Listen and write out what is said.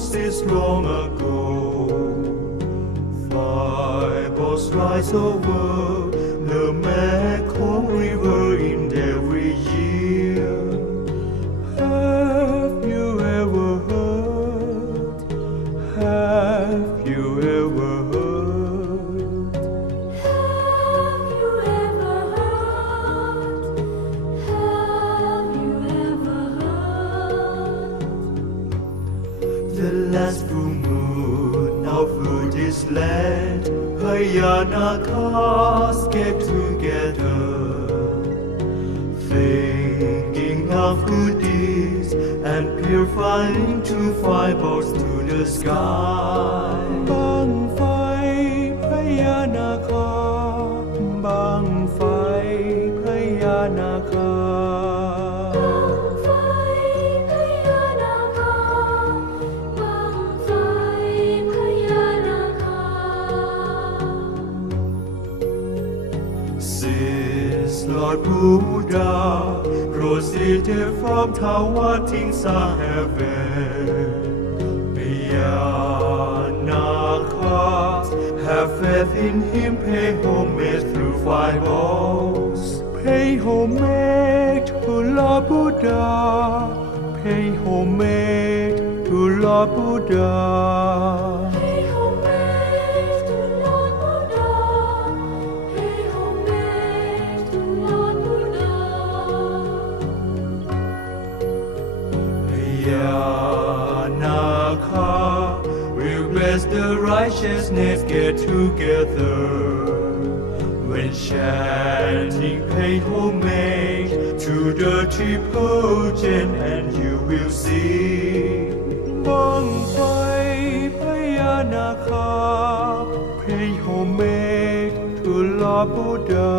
forces long ago. Fibers rise over the Mekong River in every year. Have you ever heard? Have you ever heard? the last full moon of Buddhist Hayana cars get together, thinking of good deeds and purifying two fireballs to the sky. Bang Hayana. Since Lord Buddha proceeded from Tower things are heaven, Beyanakas have faith in him, pay homage through five balls. Pay homage to Lord Buddha, pay homage to Lord Buddha. Yanaka will bless the righteousness get together when chanting pay homage to the triple gen and you will see บังไฟพญานาคา pay homage to Lord Buddha